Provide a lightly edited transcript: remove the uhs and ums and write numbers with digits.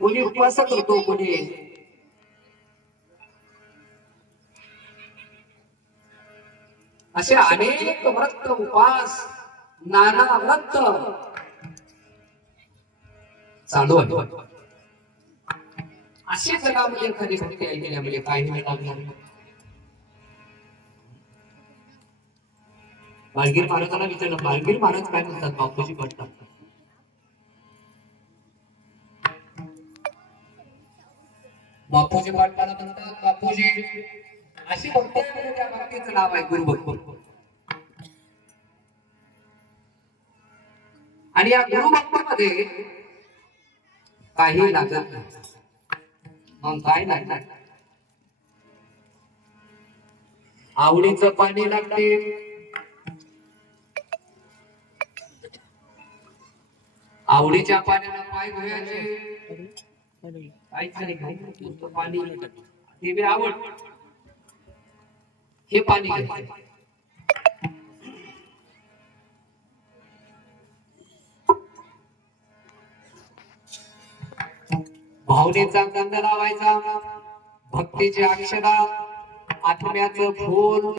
कोणी उपवास करतो, कोणी असे अनेक व्रत उपवास नाना व्रत चालू आहे. असे जगामध्ये खरी भक्ती ऐकण्यामध्ये काही नाही लागणार. बाळगीर महाराजांना विचारलं, बाळगीर महाराज काय म्हणतात बापूजी म्हणतात. बापूजी पाटलाला म्हणतात, बापूजी अशी भक्ती आहे, त्या भक्तीचं नाव आहे गुरुभक्ती. आणि या गुरुभक्तीमध्ये काही लागत नाही. मग काय लागणार? आवडीचं पाणी लागते, आवडीच्या पाण्याला पाय धुवायचे, पाणी हे आवड, हे पाणी घ्यायचं. भावनेचा गंध लावायचा, भक्तीची अक्षरा, आत्म्याचं फूल